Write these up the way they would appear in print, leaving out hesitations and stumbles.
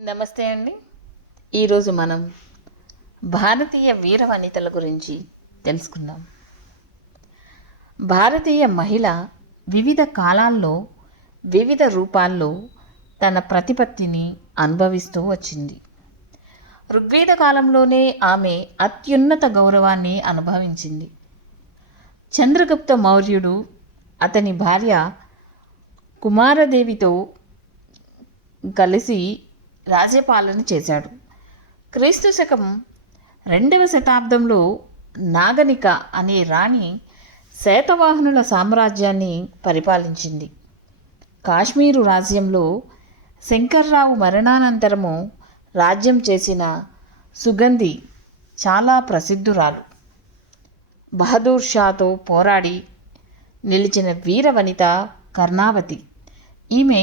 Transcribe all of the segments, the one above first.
నమస్తే అండి. ఈరోజు మనం భారతీయ వీర వనితల గురించి తెలుసుకుందాం. భారతీయ మహిళ వివిధ కాలాల్లో వివిధ రూపాల్లో తన ప్రతిపత్తిని అనుభవిస్తూ వచ్చింది. ఋగ్వేద కాలంలోనే ఆమె అత్యున్నత గౌరవాన్ని అనుభవించింది. చంద్రగుప్త మౌర్యుడు అతని భార్య కుమారదేవితో కలిసి రాజ్యపాలన చేశాడు. క్రీస్తు శకం 2వ శతాబ్దంలో నాగనిక అనే రాణి శాతవాహనుల సామ్రాజ్యాన్ని పరిపాలించింది. కాశ్మీరు రాజ్యంలో శంకర్రావు మరణానంతరము రాజ్యం చేసిన సుగంధి చాలా ప్రసిద్ధురాలు. బహదూర్ షాతో పోరాడి నిలిచిన వీర వనిత కర్ణావతి. ఈమె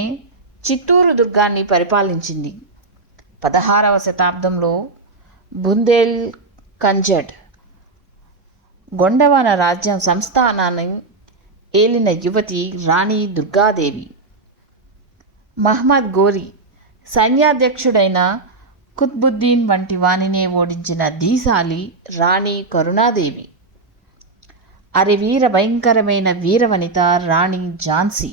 చిత్తూరు దుర్గాన్ని పరిపాలించింది. 16వ శతాబ్దంలో బుందేల్ కంజడ్ గొండవాన రాజ్యం సంస్థానాన్ని ఏలిన యువతి రాణి దుర్గాదేవి. మహ్మద్ గోరి సైన్యాధ్యక్షుడైన కుత్బుద్దీన్ వంటి వానినే ఓడించిన ధీశాలి రాణి కరుణాదేవి. అరివీర భయంకరమైన వీరవనిత రాణి ఝాన్సీ.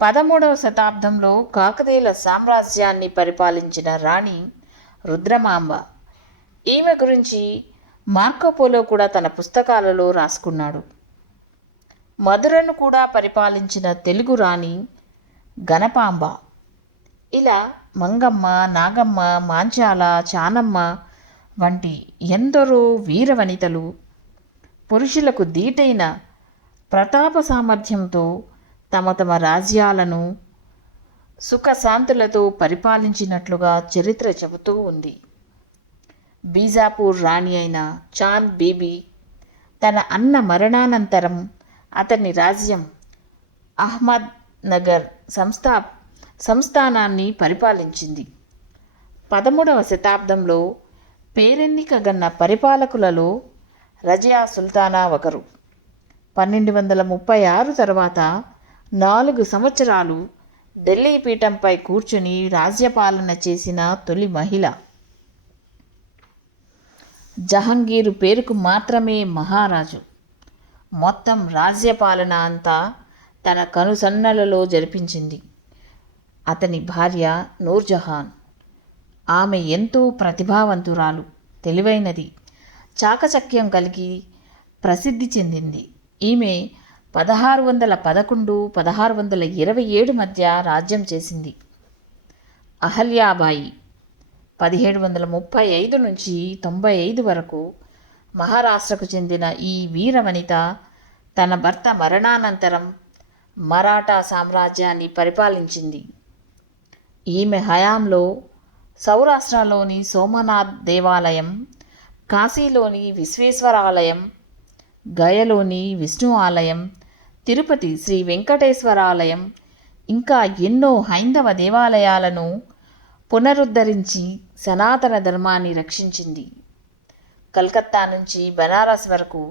13వ శతాబ్దంలో కాకతీయుల సామ్రాజ్యాన్ని పరిపాలించిన రాణి రుద్రమాంబ. ఈమె గురించి మార్కోపోలో కూడా తన పుస్తకాలలో రాసుకున్నాడు. మధురను కూడా పరిపాలించిన తెలుగు రాణి గణపాంబ. ఇలా మంగమ్మ, నాగమ్మ, మాంచాల, చానమ్మ వంటి ఎందరో వీరవనితలు పురుషులకు దీటైన ప్రతాప సామర్థ్యంతో తమ తమ రాజ్యాలను సుఖశాంతులతో పరిపాలించినట్లుగా చరిత్ర చెబుతూ ఉంది. బీజాపూర్ రాణి అయిన చాంద్ బీబీ తన అన్న మరణానంతరం అతని రాజ్యం అహ్మద్ నగర్ సంస్థానాన్ని పరిపాలించింది. 13వ శతాబ్దంలో పేరెన్నికగన్న పరిపాలకులలో రజియా సుల్తానా ఒకరు. 1236 తర్వాత 4 సంవత్సరాలు ఢిల్లీ పీఠంపై కూర్చుని రాజ్యపాలన చేసిన తొలి మహిళ. జహంగీరు పేరుకు మాత్రమే మహారాజు. మొత్తం రాజ్యపాలన అంతా తన కనుసన్నలలో జరిపించింది. అతని భార్య నూర్జహాన్. ఆమె ఎంతో ప్రతిభావంతురాలు, తెలివైనది, చాకచక్యం కలిగి ప్రసిద్ధి చెందింది. ఈమె 1611-1627 మధ్య రాజ్యం చేసింది. అహల్యాబాయి 1735 నుంచి 95 వరకు మహారాష్ట్రకు చెందిన ఈ వీరవనిత తన భర్త మరణానంతరం మరాఠా సామ్రాజ్యాన్ని పరిపాలించింది. ఈమె హయాంలో సౌరాష్ట్రలోని సోమనాథ్ దేవాలయం, కాశీలోని విశ్వేశ్వర ఆలయం, గయలోని విష్ణు ఆలయం, తిరుపతి శ్రీ వెంకటేశ్వర ఆలయం, ఇంకా ఎన్నో హైందవ దేవాలయాలను పునరుద్ధరించి సనాతన ధర్మాన్ని రక్షించింది. కలకత్తా నుంచి బనారస్ వరకు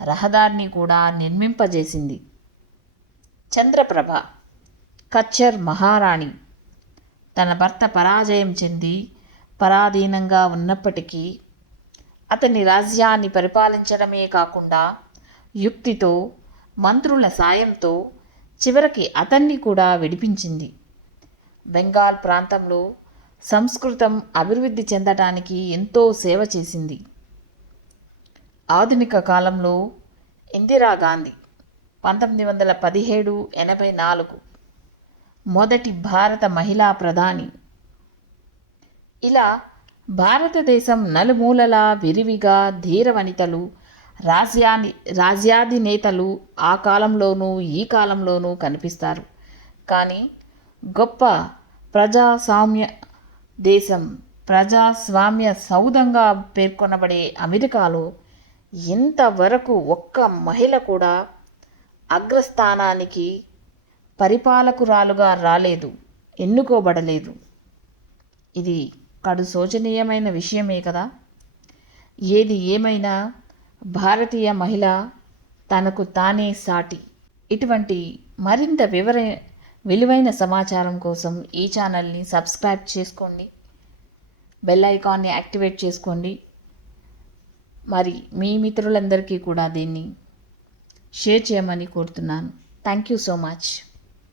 రహదారిని కూడా నిర్మింపజేసింది. చంద్రప్రభ కచ్చర్ మహారాణి. తన భర్త పరాజయం చెంది పరాధీనంగా ఉన్నప్పటికీ అతని రాజ్యాన్ని పరిపాలించడమే కాకుండా యుక్తితో, మంత్రుల సాయంతో చివరికి అతన్ని కూడా విడిపించింది. బెంగాల్ ప్రాంతంలో సంస్కృతం అభివృద్ధి చెందడానికి ఎంతో సేవ చేసింది. ఆధునిక కాలంలో ఇందిరాగాంధీ 1917-84 మొదటి భారత మహిళా ప్రధాని. ఇలా భారతదేశం నలుమూలలా విరివిగా ధీర వనితలు, రాజ్యాధినేతలు ఆ కాలంలోనూ ఈ కాలంలోనూ కనిపిస్తారు. కానీ గొప్ప ప్రజాస్వామ్య సౌధంగా పేర్కొనబడే అమెరికాలో ఇంతవరకు ఒక్క మహిళ కూడా అగ్రస్థానానికి పరిపాలకురాలుగా రాలేదు, ఎన్నుకోబడలేదు. ఇది కడు శోచనీయమైన విషయమే కదా. ఏది ఏమైనా భారతీయ మహిళ తనకు తానే సాటి. ఇటువంటి మరింత విలువైన సమాచారం కోసం ఈ ఛానల్ని సబ్స్క్రైబ్ చేసుకోండి, బెల్ ఐకాన్ని యాక్టివేట్ చేసుకోండి. మరి మీ మిత్రులందరికీ కూడా దీన్ని షేర్ చేయమని కోరుతున్నాను. Thank you so much.